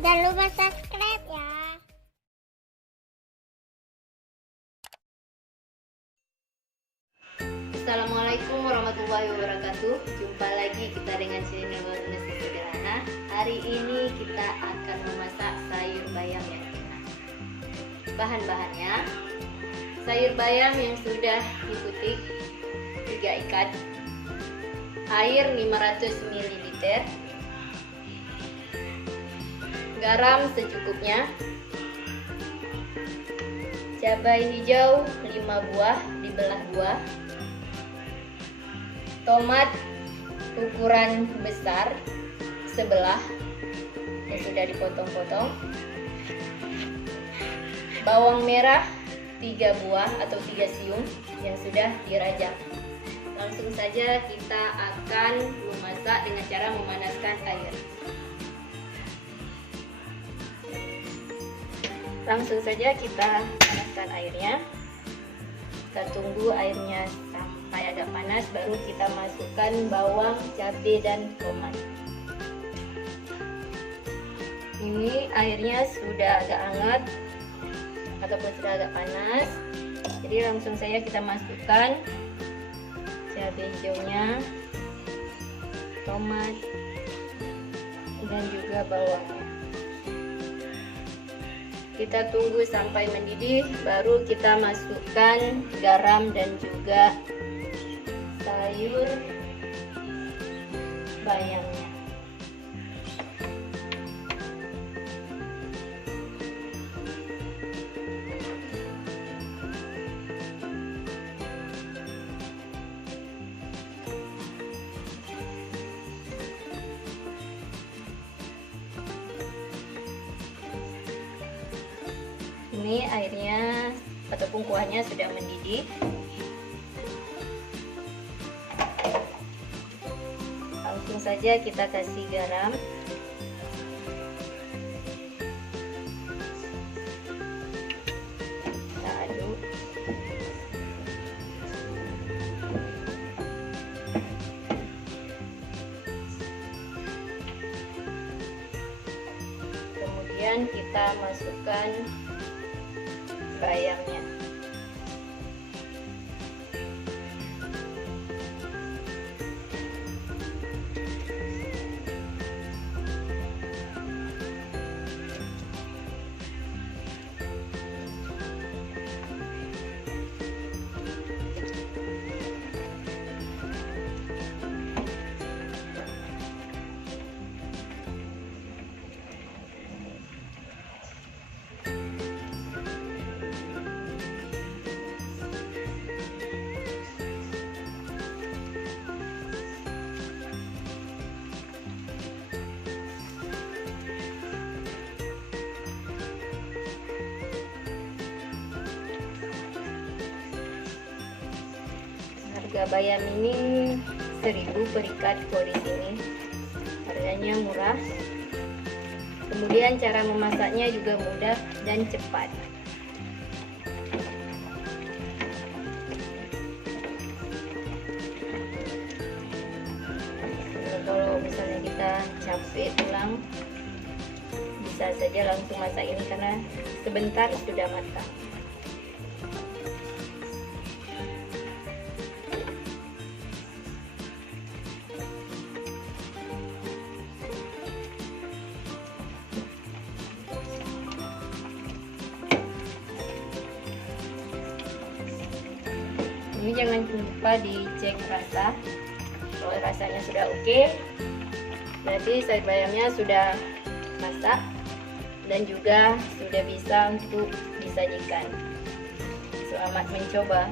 Jangan lupa subscribe ya. Assalamualaikum warahmatullahi wabarakatuh. Jumpa lagi kita dengan channel Nasi Sederhana. Hari ini kita akan memasak sayur bayam yang enak. Bahan-bahannya: sayur bayam yang sudah dipetik 3 ikat, air 500 ml, garam secukupnya, cabai hijau 5 buah dibelah 2, tomat ukuran besar sebelah yang sudah dipotong-potong, bawang merah 3 buah atau 3 siung yang sudah dirajang. Langsung saja kita akan memasak dengan cara memanaskan air. Langsung saja kita panaskan airnya. Kita tunggu airnya sampai agak panas, baru kita masukkan bawang, cabai, dan tomat. Ini airnya sudah agak hangat ataupun sudah agak panas, jadi langsung saja kita masukkan cabai hijaunya, tomat, dan juga bawangnya. Kita tunggu sampai mendidih, baru kita masukkan garam dan juga sayur bayamnya. Ini airnya ataupun kuahnya sudah mendidih. Langsung saja kita kasih garam. Kita aduk. Kemudian kita masukkan bayamnya. Harga bayam ini 1.000 per ikat kalau di sini. Harganya murah. Kemudian cara memasaknya juga mudah dan cepat. Kalau misalnya kita capek pulang, bisa saja langsung masak ini karena sebentar sudah matang. Ini jangan lupa dicek rasa. Kalau rasanya sudah oke, berarti sayur bayamnya sudah masak dan juga sudah bisa untuk disajikan. Selamat mencoba.